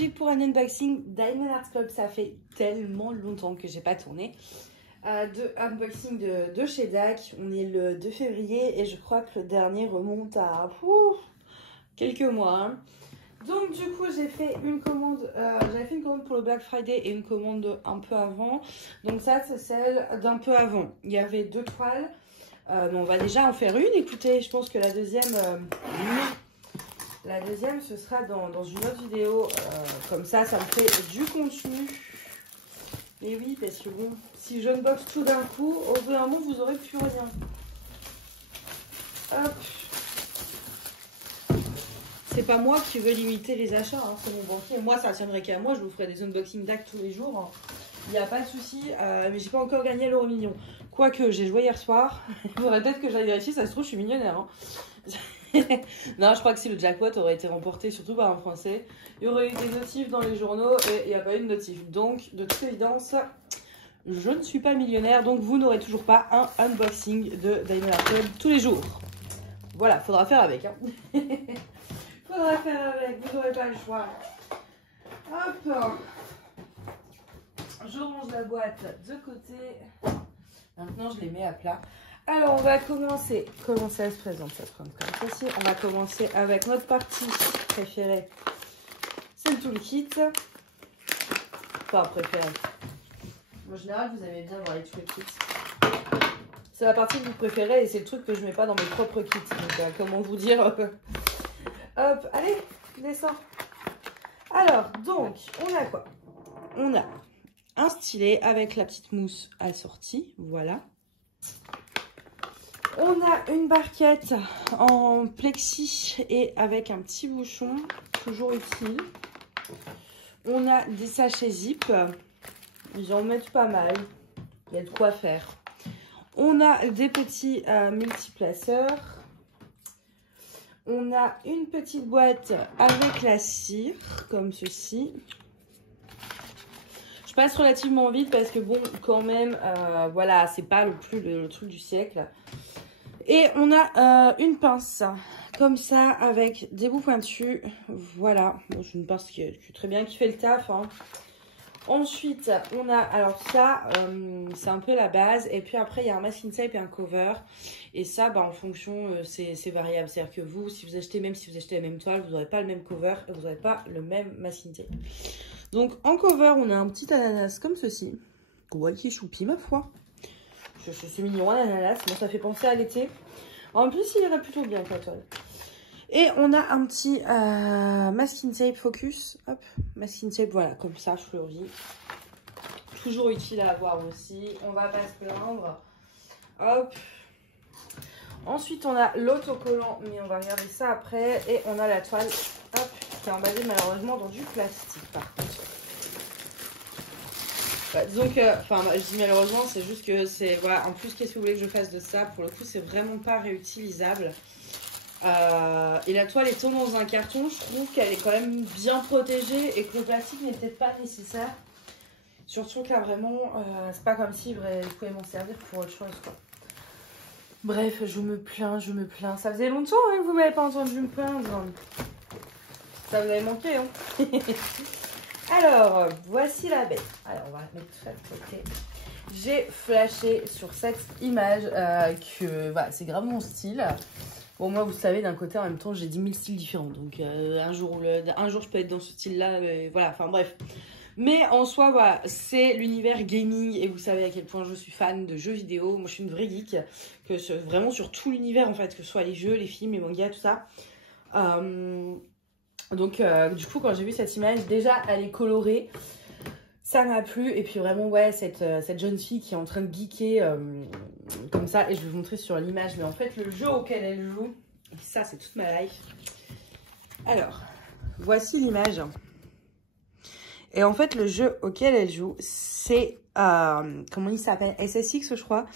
aujourd'hui pour un unboxing Diamond Art Club. Ça fait tellement longtemps que j'ai pas tourné de unboxing de chez DAC. On est le 2 février et je crois que le dernier remonte à quelques mois. Hein. Donc du coup j'ai fait une commande, j'avais fait une commande pour le Black Friday et une commande un peu avant. Donc ça c'est celle d'un peu avant. Il y avait 2 toiles, mais on va déjà en faire une. Écoutez, je pense que la deuxième ce sera dans une autre vidéo. Comme ça me fait du contenu. Et oui, parce que bon, si je unbox tout d'un coup, au bout d'un moment vous aurez plus rien. Hop. C'est pas moi qui veux limiter les achats, hein, c'est mon banquier. Moi, ça tiendrait qu'à moi, je vous ferai des unboxings d'actes tous les jours. Il n'y a pas de souci, mais j'ai pas encore gagné l'euro million. Quoique, j'ai joué hier soir. Il faudrait peut-être que j'aille vérifier, ça se trouve, je suis millionnaire. Hein. Non, je crois que si le jackpot aurait été remporté, surtout par un Français, il y aurait eu des notifs dans les journaux et il n'y a pas eu de notif. Donc, de toute évidence, je ne suis pas millionnaire, donc vous n'aurez toujours pas un unboxing de Diamond Art Club tous les jours. Voilà, faudra faire avec. Hein. Faudra faire avec, vous n'aurez pas le choix. Hop. Je range la boîte de côté. Maintenant, je les mets à plat. Alors, on va commencer. Comment ça se présente, ça se présente comme ceci. On va commencer avec notre partie préférée. C'est le toolkit. Enfin, préféré. En général, vous aimez bien voir les toolkits. C'est la partie que vous préférez et c'est le truc que je mets pas dans mes propres kits. Donc, comment vous dire hop, allez, descends. Alors, donc, on a quoi? On a un stylet avec la petite mousse assortie, voilà. On a une barquette en plexi et avec un petit bouchon, toujours utile. On a des sachets zip, ils en mettent pas mal, il y a de quoi faire. On a des petits multiplaceurs. On a une petite boîte avec la cire, comme ceci. Je passe relativement vite parce que bon, quand même, voilà, c'est pas le truc du siècle. Et on a une pince, comme ça, avec des bouts pointus. Voilà, bon, c'est une pince qui est très bien, qui fait le taf. Hein. Ensuite, on a, alors ça, c'est un peu la base. Et puis après, il y a un masking tape et un cover. Et ça, bah, en fonction, c'est variable. C'est-à-dire que vous, si vous achetez, même si vous achetez la même toile, vous n'aurez pas le même cover et vous n'aurez pas le même masking tape. Donc, en cover, on a un petit ananas comme ceci. Ouais, qui est choupi, ma foi. C'est mignon, l'ananas. Bon, ça fait penser à l'été. En plus, il irait plutôt bien avec la toile. Et on a un petit masking tape focus. Hop, masking tape, voilà, comme ça, fleuri. Toujours utile à avoir aussi. On va pas se plaindre. Hop. Ensuite, on a l'autocollant, mais on va regarder ça après. Et on a la toile, hop, qui est emballée malheureusement dans du plastique, par contre. Bah, donc, je dis malheureusement, c'est juste que c'est, voilà, en plus, qu'est-ce que vous voulez que je fasse de ça? Pour le coup, c'est vraiment pas réutilisable. Et la toile étant dans un carton, je trouve qu'elle est quand même bien protégée et que le plastique n'est peut-être pas nécessaire. Surtout que là, vraiment, c'est pas comme si vous pouvez m'en servir pour autre chose, quoi. Bref, je me plains. Ça faisait longtemps hein, que vous m'avez pas entendu me plaindre. Ça vous avait manqué, hein. Alors, voici la bête. Alors, on va mettre ça de côté. J'ai flashé sur cette image que voilà, c'est grave mon style. Bon, moi, vous savez, d'un côté, en même temps, j'ai 10 000 styles différents. Donc, un jour, je peux être dans ce style-là. Voilà, enfin, bref. Mais en soi, voilà, c'est l'univers gaming. Et vous savez à quel point je suis fan de jeux vidéo. Moi, je suis une vraie geek. Vraiment sur tout l'univers, en fait. Que ce soit les jeux, les films, les mangas, tout ça. Donc, du coup, quand j'ai vu cette image, déjà, elle est colorée. Ça m'a plu. Et puis, vraiment, ouais, cette jeune fille qui est en train de geeker comme ça. Et je vais vous montrer sur l'image. Mais en fait, le jeu auquel elle joue, et ça, c'est toute ma life. Alors, voici l'image. Et en fait, le jeu auquel elle joue, c'est, comment il s'appelle? SSX, je crois.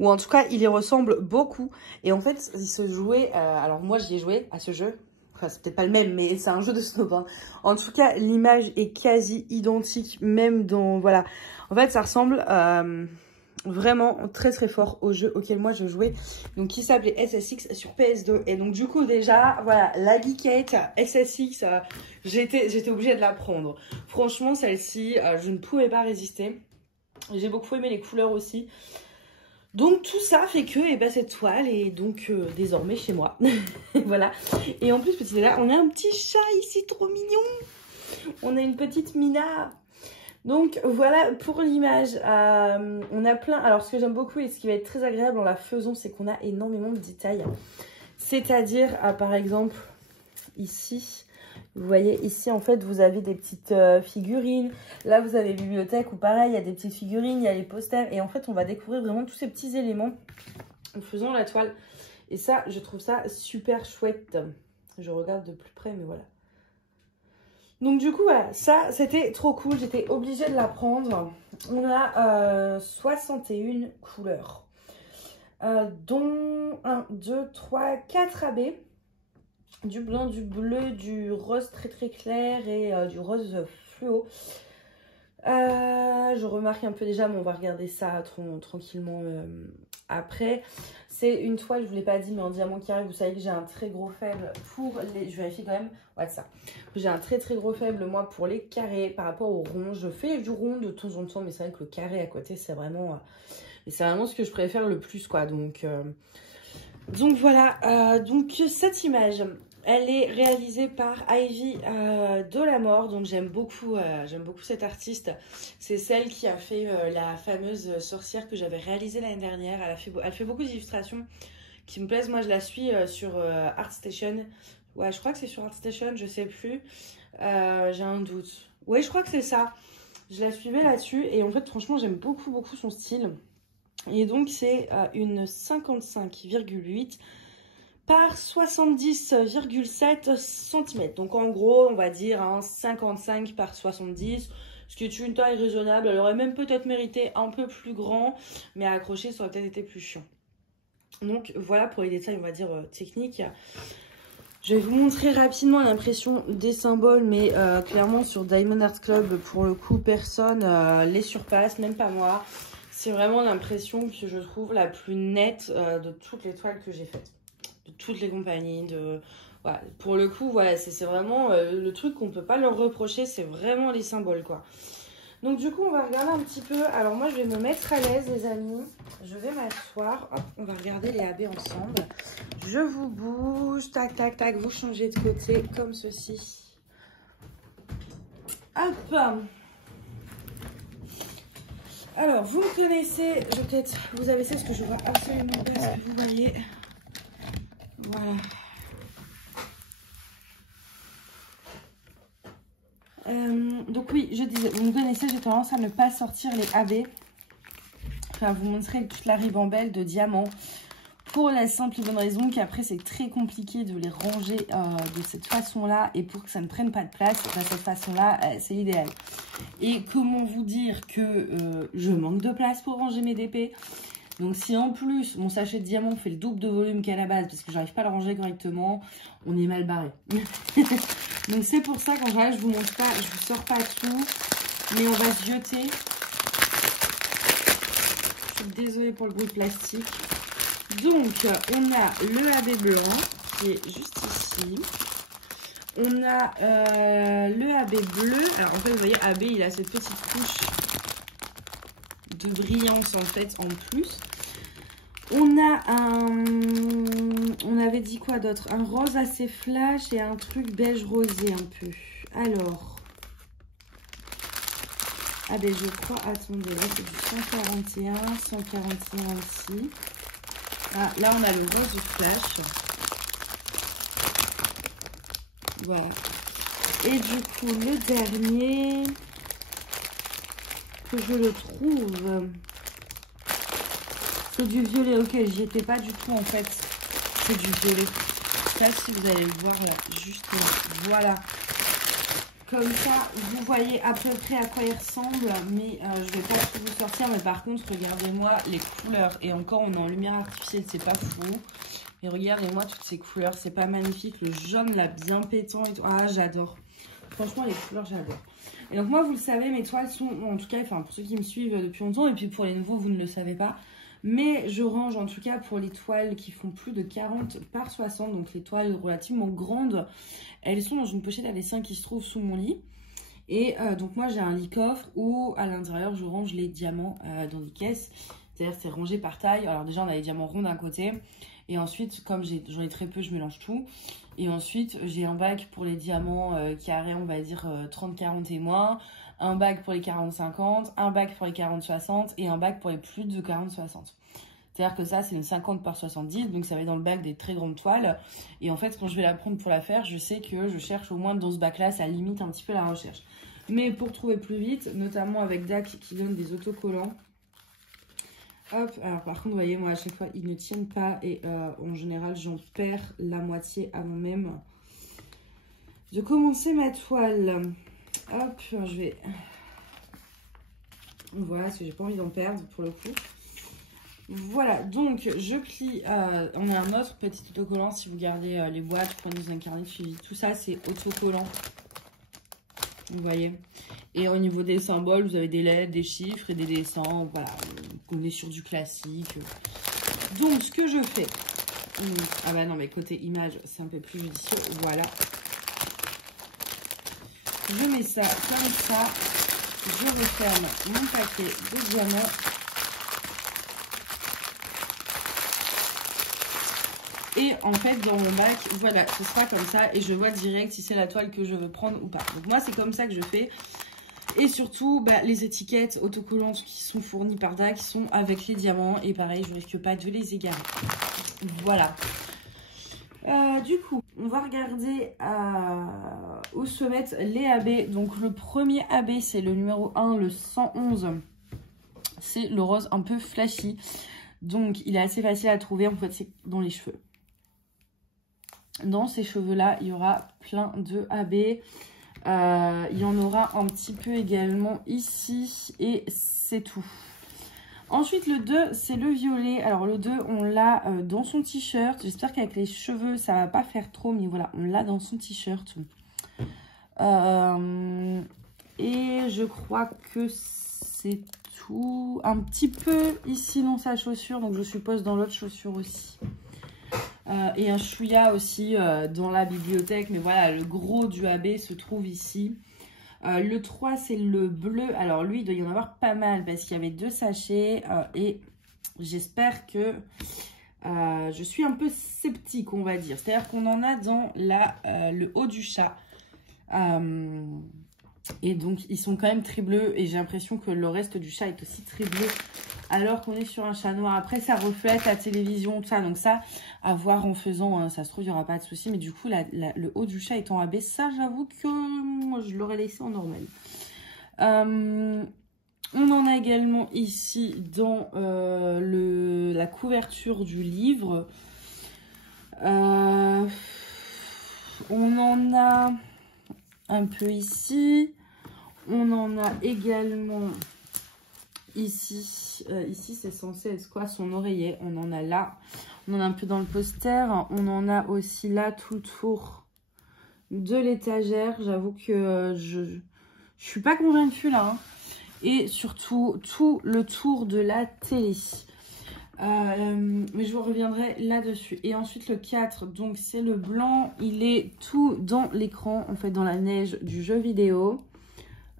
Ou en tout cas, il y ressemble beaucoup. Et en fait, il se jouait... alors, moi, j'y ai joué à ce jeu. Enfin, c'est peut-être pas le même, mais c'est un jeu de snob. Hein. En tout cas, l'image est quasi identique, même dans... Voilà. En fait, ça ressemble... vraiment très très fort au jeu auquel moi je jouais, donc qui s'appelait SSX sur PS2. Et donc du coup déjà voilà, la geekette SSX, j'étais obligée de la prendre. Franchement celle-ci je ne pouvais pas résister. J'ai beaucoup aimé les couleurs aussi. Donc tout ça fait que cette toile est donc désormais chez moi. Voilà. Et en plus petit là, on a un petit chat ici trop mignon. On a une petite Mina. Donc voilà pour l'image, on a plein, alors ce que j'aime beaucoup et ce qui va être très agréable en la faisant, c'est qu'on a énormément de détails. C'est-à-dire, par exemple, ici, vous voyez, ici en fait vous avez des petites figurines. Là vous avez bibliothèque où pareil, il y a des petites figurines, il y a les posters. Et en fait on va découvrir vraiment tous ces petits éléments en faisant la toile. Et ça, je trouve ça super chouette. Je regarde de plus près, mais voilà. Donc du coup, voilà, ça, c'était trop cool. J'étais obligée de la prendre. On a 61 couleurs, dont 1, 2, 3, 4 AB. Du blanc, du bleu, du rose très très clair et du rose fluo. Je remarque un peu déjà, mais on va regarder ça tranquillement après. C'est une toile, je vous l'ai pas dit, mais en diamant carré. Vous savez que j'ai un très gros faible pour les... Je vérifie quand même. Ouais, ça. J'ai un très très gros faible, moi, pour les carrés par rapport au rond. Je fais du rond de temps en temps, mais c'est vrai que le carré à côté, c'est vraiment... c'est vraiment ce que je préfère le plus, quoi. Donc voilà. Donc cette image... Elle est réalisée par Ivy Dolamore, donc j'aime beaucoup cette artiste. C'est celle qui a fait la fameuse sorcière que j'avais réalisée l'année dernière. Elle fait beaucoup d'illustrations qui me plaisent. Moi, je la suis sur ArtStation. Ouais, je crois que c'est sur ArtStation, je sais plus. J'ai un doute. Ouais, je crois que c'est ça. Je la suivais là-dessus et en fait, franchement, j'aime beaucoup son style. Et donc, c'est une 55,8 par 70,7 cm. Donc en gros, on va dire 55 par 70, ce qui est une taille raisonnable. Elle aurait même peut-être mérité un peu plus grand, mais à accrocher, ça aurait peut-être été plus chiant. Donc voilà pour les détails, on va dire, techniques. Je vais vous montrer rapidement l'impression des symboles, mais clairement sur Diamond Art Club, pour le coup, personne les surpasse, même pas moi. C'est vraiment l'impression que je trouve la plus nette de toutes les toiles que j'ai faites. De toutes les compagnies, voilà. Pour le coup, voilà, c'est vraiment le truc qu'on peut pas leur reprocher, c'est vraiment les symboles, quoi. Donc du coup, on va regarder un petit peu. Alors moi, je vais me mettre à l'aise, les amis. Je vais m'asseoir. Hop, on va regarder les AB ensemble. Je vous bouge, tac, tac, tac. Vous changez de côté, comme ceci. Hop. Alors, vous me connaissez, vous avez ce que je vois absolument pas ce que vous voyez. Voilà. Donc oui, je disais, vous me connaissez, j'ai tendance à ne pas sortir les AB. Enfin, vous montrer toute la ribambelle de diamants. Pour la simple et bonne raison qu'après, c'est très compliqué de les ranger de cette façon-là. Et pour que ça ne prenne pas de place, de cette façon-là, c'est l'idéal. Et comment vous dire que je manque de place pour ranger mes DP. Donc si en plus mon sachet de diamant fait le double de volume qu'à la base parce que j'arrive pas à le ranger correctement, on est mal barré. Donc c'est pour ça qu'en général je vous montre pas, je vous sors pas tout, mais on va se jeter. Je suis désolée pour le bruit de plastique. Donc on a le AB blanc qui est juste ici. On a le AB bleu. Alors en fait vous voyez AB il a cette petite couche de brillance en fait en plus. On a on avait dit quoi d'autre? Un rose assez flash et un truc beige rosé un peu. Alors, ah ben je crois, attendez, là c'est du 141, 141 aussi. Ah, là on a le rose flash. Voilà. Et du coup le dernier, que je le trouve, c'est du violet. Ok, j'y étais pas du tout en fait. C'est du violet. Ça, si vous allez le voir là, juste là. Voilà. Comme ça, vous voyez à peu près à quoi il ressemble. Mais je vais pas tout vous sortir. Mais par contre, regardez-moi les couleurs. Et encore, on est en lumière artificielle, c'est pas fou. Mais regardez-moi toutes ces couleurs. C'est pas magnifique. Le jaune là, bien pétant et tout. Ah, j'adore. Franchement, les couleurs, j'adore. Et donc moi, vous le savez, mes toiles sont, en tout cas, enfin pour ceux qui me suivent depuis longtemps, et puis pour les nouveaux, vous ne le savez pas, mais je range en tout cas pour les toiles qui font plus de 40 par 60, donc les toiles relativement grandes, elles sont dans une pochette à dessin qui se trouve sous mon lit. Et donc moi j'ai un lit coffre où à l'intérieur je range les diamants dans des caisses, c'est-à-dire c'est rangé par taille. Alors déjà on a les diamants ronds d'un côté, et ensuite comme j'en ai très peu, je mélange tout. Et ensuite j'ai un bac pour les diamants carrés, on va dire 30-40 et moins, un bac pour les 40-50, un bac pour les 40-60 et un bac pour les plus de 40-60. C'est-à-dire que ça, c'est une 50 par 70, donc ça va être dans le bac des très grandes toiles. Et en fait, quand je vais la prendre pour la faire, je sais que je cherche au moins dans ce bac-là, ça limite un petit peu la recherche. Mais pour trouver plus vite, notamment avec DAC qui donne des autocollants. Hop, alors par contre, vous voyez, moi à chaque fois, ils ne tiennent pas. Et en général, j'en perds la moitié avant même de commencer ma toile. Hop, je vais... Voilà, parce que j'ai pas envie d'en perdre pour le coup. Voilà, donc je plie, on a un autre petit autocollant, si vous gardez les boîtes, vous prenez un carnet de suivi, tout ça c'est autocollant, vous voyez. Et au niveau des symboles, vous avez des lettres, des chiffres et des dessins, voilà, on est sur du classique. Donc ce que je fais, ah bah non mais côté image c'est un peu plus judicieux, voilà. Je mets ça comme ça, je referme mon paquet de diamants. Et en fait, dans mon bac, voilà, ce sera comme ça. Et je vois direct si c'est la toile que je veux prendre ou pas. Donc moi, c'est comme ça que je fais. Et surtout, bah, les étiquettes autocollantes qui sont fournies par DAC sont avec les diamants. Et pareil, je ne risque pas de les égarer. Voilà. Du coup, on va regarder où se mettent les AB. Donc le premier AB, c'est le numéro 1, le 111. C'est le rose un peu flashy. Donc il est assez facile à trouver. En fait, c'est dans les cheveux. Dans ces cheveux-là, il y aura plein de AB. Il y en aura un petit peu également ici. Et c'est tout. Ensuite, le 2, c'est le violet. Alors, le 2, on l'a dans son t-shirt. J'espère qu'avec les cheveux, ça va pas faire trop. Mais voilà, on l'a dans son t-shirt. Et je crois que c'est tout. Un petit peu ici dans sa chaussure. Donc, je suppose dans l'autre chaussure aussi. Et un chouïa aussi dans la bibliothèque. Mais voilà, le gros du AB se trouve ici. Le 3, c'est le bleu. Alors, lui, il doit y en avoir pas mal parce qu'il y avait 2 sachets. Et j'espère que je suis un peu sceptique, on va dire. C'est-à-dire qu'on en a dans le haut du chat. Et donc, ils sont quand même très bleus. Et j'ai l'impression que le reste du chat est aussi très bleu. Alors qu'on est sur un chat noir. Après, ça reflète la télévision, tout ça. Donc ça, à voir en faisant, hein, ça se trouve, il n'y aura pas de souci. Mais du coup, le haut du chat étant AB, ça, j'avoue que moi, je l'aurais laissé en normal. On en a également ici dans la couverture du livre. On en a un peu ici. On en a également ici. Ici, c'est censé être quoi? Son oreiller. On en a là. On en a un peu dans le poster. On en a aussi là tout le tour de l'étagère. J'avoue que je suis pas convaincue là. Hein. Et surtout, tout le tour de la télé. Mais je vous reviendrai là-dessus. Et ensuite, le 4, donc c'est le blanc. Il est tout dans l'écran, en fait, dans la neige du jeu vidéo.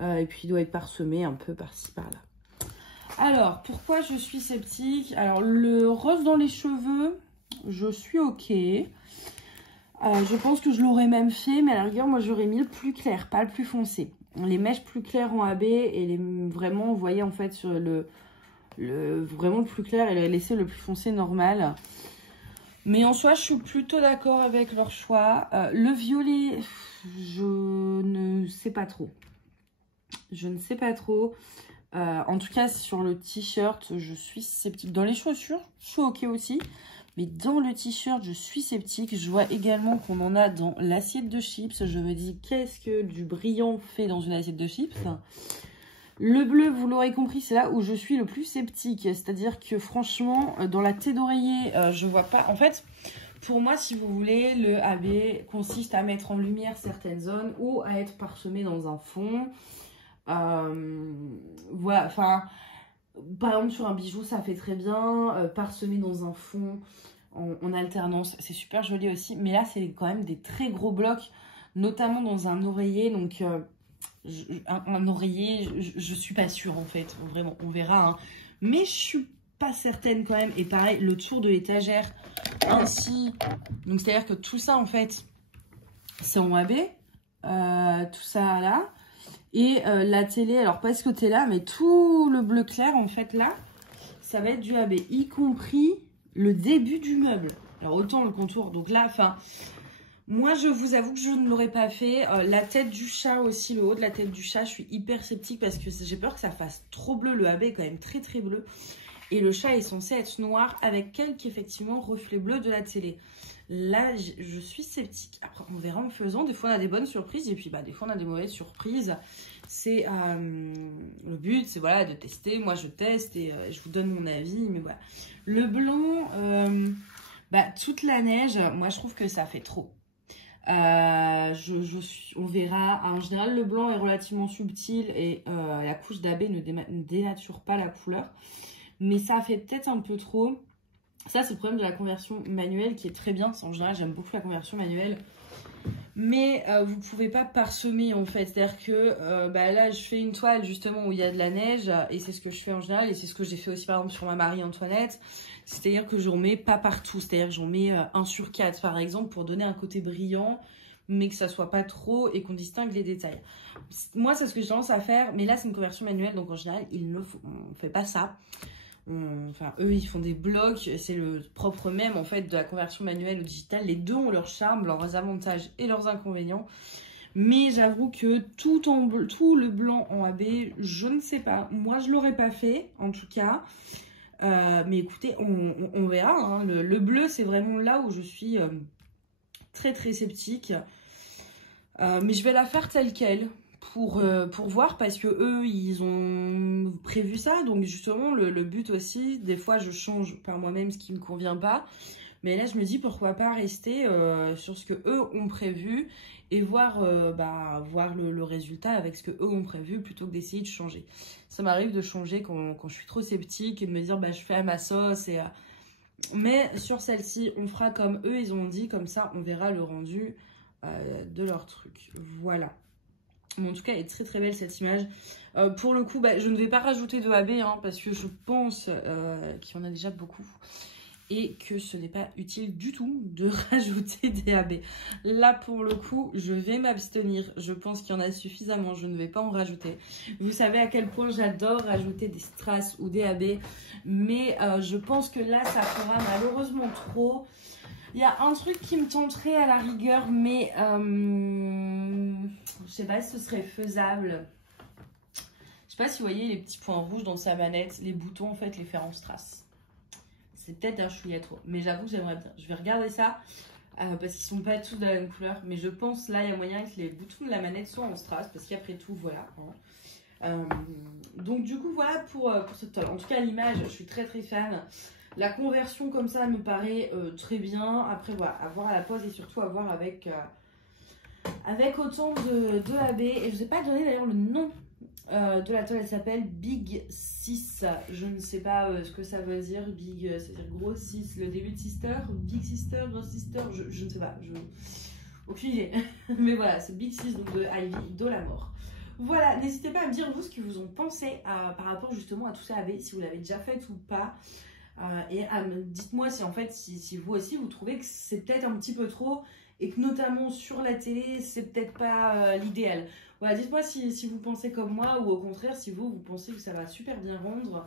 Et puis, il doit être parsemé un peu par-ci, par-là. Alors, pourquoi je suis sceptique? Alors, le rose dans les cheveux, je suis OK. Je pense que je l'aurais même fait, mais à la rigueur, moi, j'aurais mis le plus clair, pas le plus foncé. Les mèches plus claires en AB et vraiment, vous voyez, en fait, sur vraiment le plus clair et laisser le plus foncé normal. Mais en soi, je suis plutôt d'accord avec leur choix. Le violet, je ne sais pas trop. Je ne sais pas trop. En tout cas, sur le t-shirt, je suis sceptique. Dans les chaussures, je suis OK aussi. Mais dans le t-shirt, je suis sceptique. Je vois également qu'on en a dans l'assiette de chips. Je me dis, qu'est-ce que du brillant fait dans une assiette de chips? Le bleu, vous l'aurez compris, c'est là où je suis le plus sceptique. C'est-à-dire que franchement, dans la tête d'oreiller, je vois pas... En fait, pour moi, si vous voulez, le AB consiste à mettre en lumière certaines zones ou à être parsemé dans un fond. Voilà, enfin, par exemple sur un bijou ça fait très bien, parsemé dans un fond en alternance, c'est super joli aussi. Mais là c'est quand même des très gros blocs, notamment dans un oreiller, donc un oreiller, je suis pas sûre en fait, vraiment, on verra, hein. Mais je suis pas certaine quand même. Et pareil, le tour de l'étagère ainsi, donc c'est à dire que tout ça en fait c'est en AB, tout ça là. Et la télé, alors pas ce côté là, mais tout le bleu clair en fait là, ça va être du AB, y compris le début du meuble. Alors autant le contour, donc là, enfin, moi je vous avoue que je ne l'aurais pas fait. La tête du chat aussi, le haut de la tête du chat, je suis hyper sceptique parce que j'ai peur que ça fasse trop bleu. Le AB est quand même très très bleu. Et le chat est censé être noir avec quelques effectivement reflets bleus de la télé. Là, je suis sceptique. Après, on verra en faisant. Des fois, on a des bonnes surprises et puis bah, des fois, on a des mauvaises surprises. C'est le but, c'est voilà, de tester. Moi, je teste et je vous donne mon avis. Mais voilà. Le blanc, bah, toute la neige, moi, je trouve que ça fait trop. On verra. En général, le blanc est relativement subtil et la couche d'AB ne dénature pas la couleur. Mais ça fait peut-être un peu trop. Ça, c'est le problème de la conversion manuelle qui est très bien. En général, j'aime beaucoup la conversion manuelle. Mais vous ne pouvez pas parsemer en fait. C'est-à-dire que bah, là, je fais une toile justement où il y a de la neige. Et c'est ce que je fais en général. Et c'est ce que j'ai fait aussi par exemple sur ma Marie-Antoinette. C'est-à-dire que j'en mets pas partout. C'est-à-dire que j'en mets 1 sur 4 par exemple pour donner un côté brillant. Mais que ça soit pas trop et qu'on distingue les détails. Moi, c'est ce que j'ai tendance à faire. Mais là, c'est une conversion manuelle. Donc en général, on ne fait pas ça. Enfin, eux, ils font des blocs, c'est le propre même en fait de la conversion manuelle au digital. Les deux ont leur charme, leurs avantages et leurs inconvénients. Mais j'avoue que tout le blanc en AB, je ne sais pas. Moi, je l'aurais pas fait, en tout cas. Mais écoutez, on verra. Hein. Le bleu, c'est vraiment là où je suis très très sceptique. Mais je vais la faire telle quelle. Pour voir parce que eux ils ont prévu ça, donc justement le but aussi, des fois je change par moi-même ce qui me convient pas, mais là je me dis pourquoi pas rester sur ce que eux ont prévu et voir le résultat avec ce que eux ont prévu plutôt que d'essayer de changer. Ça m'arrive de changer quand je suis trop sceptique et de me dire bah je fais à ma sauce et mais sur celle-ci on fera comme eux ils ont dit, comme ça on verra le rendu de leur truc. Voilà. En tout cas, elle est très très belle cette image. Pour le coup, bah, je ne vais pas rajouter de AB hein, parce que je pense qu'il y en a déjà beaucoup et que ce n'est pas utile du tout de rajouter des AB. Là, pour le coup, je vais m'abstenir. Je pense qu'il y en a suffisamment. Je ne vais pas en rajouter. Vous savez à quel point j'adore rajouter des strass ou des AB, mais je pense que là, ça fera malheureusement trop. Il y a un truc qui me tenterait à la rigueur, mais je sais pas si ce serait faisable. Je sais pas si vous voyez les petits points rouges dans sa manette, les boutons en fait, les faire en strass. C'est peut-être un chouïa trop, mais j'avoue que j'aimerais bien. Je vais regarder ça parce qu'ils sont pas tous de la même couleur, mais je pense là il y a moyen que les boutons de la manette soient en strass parce qu'après tout voilà. Hein. Donc du coup voilà pour cette toile. En tout cas l'image, je suis très très fan. La conversion comme ça me paraît très bien. Après voilà, à voir à la pose et surtout à voir avec autant de AB. Et je ne vous ai pas donné d'ailleurs le nom de la toile. Elle s'appelle Big 6. Je ne sais pas ce que ça veut dire. Big, c'est-à-dire gros 6, le début de sister. Big sister, grosse sister, je ne sais pas. Aucune idée. Mais voilà, c'est Big 6 donc de Ivy, de la mort. Voilà, n'hésitez pas à me dire vous ce que vous en pensez par rapport justement à tout ça AB, si vous l'avez déjà fait ou pas. Et dites-moi si en fait, si vous aussi vous trouvez que c'est peut-être un petit peu trop et que notamment sur la télé, c'est peut-être pas l'idéal. Voilà, dites-moi si vous pensez comme moi ou au contraire si vous pensez que ça va super bien rendre.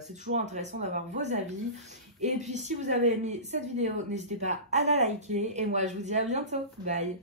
C'est toujours intéressant d'avoir vos avis. Et puis si vous avez aimé cette vidéo, n'hésitez pas à la liker. Et moi, je vous dis à bientôt. Bye.